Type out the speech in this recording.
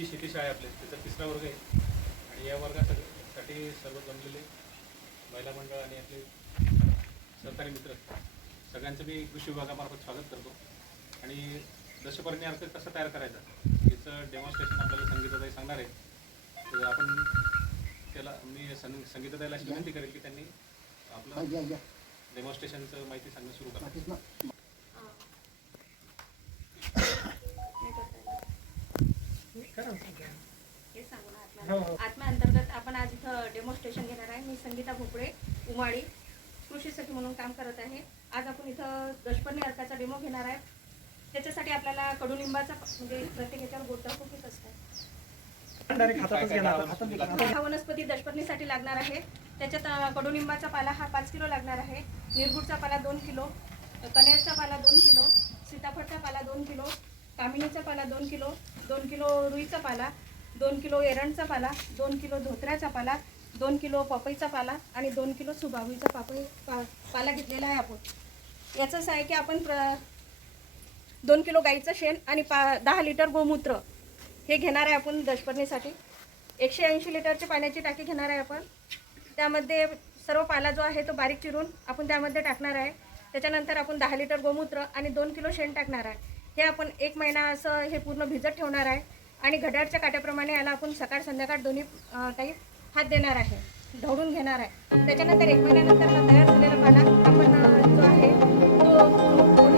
जी शेतीशाळा आहे आपल्या त्याचा 3रा वर्ग आहे आणि या वर्गासाठी सर्व जमलेले महिला मंडळ आणि आपले सहकारी मित्र सगळ्यांचं मी कृषी विभागामार्फत स्वागत करतो. आणि दशपर्णी अर्थ कसा तयार करायचा याचं डेमॉन्स्ट्रेशन आपल्याला संगीताताई सांगणार आहे. तर आपण त्याला मी संगीताताईला अशी विनंती करेल की त्यांनी आपलं डेमॉन्स्ट्रेशनचं माहिती सांगणं सुरू करा. आत्मा अंतर्गत आपण आज इथं डेमॉन्स्ट्रेशन घेणार आहे. मी संगीता भोपळे उमाळी कृषी सखी म्हणून काम करत आहे. आज आपण इथं दशपर्णी अर्काचा डेमो घेणार आहे. त्याच्यासाठी आपल्याला कडुलिंबाचा म्हणजे प्रत्येक याच्यावर गोटा खूपच असतात. हा वनस्पती दशपर्णीसाठी लागणार आहे. त्याच्यात कडुलिंबाचा पाला हा 5 किलो लागणार आहे. निरगुडचा पाला 2 किलो, कण्याचा पाला 2 किलो, सीताफळचा पाला 2 किलो, कामिनीचा पाला 2 किलो, 2 किलो रुईचा पाला, 2 किलो एरंडचा पाला, 2 किलो धोत्र्याचा पाला, 2 किलो पपईचा पाला आणि 2 किलो सुबावीचा पाला घेतलेला आहे. आपण याचं असं आहे की आपण 2 किलो गाईचं शेण आणि 10 लिटर गोमूत्र हे घेणार आहे आपण दशपर्णीसाठी. 180 लिटरची पाण्याची टाकी घेणार आहे आपण. त्यामध्ये सर्व पाला जो आहे तो बारीक चिरून आपण त्यामध्ये टाकणार आहे. त्याच्यानंतर आपण 10 लिटर गोमूत्र आणि 2 किलो शेण टाकणार आहे. हे आपण 1 महिना असं हे पूर्ण भिजत ठेवणार आहे. आणि घड्याळच्या काट्याप्रमाणे याला आपण सकाळ संध्याकाळ दोन्ही टाईम हात देणार आहे, ढवळून घेणार आहे. त्याच्यानंतर 1 महिन्यानंतर तयार झालेला पाला आपण जो आहे तो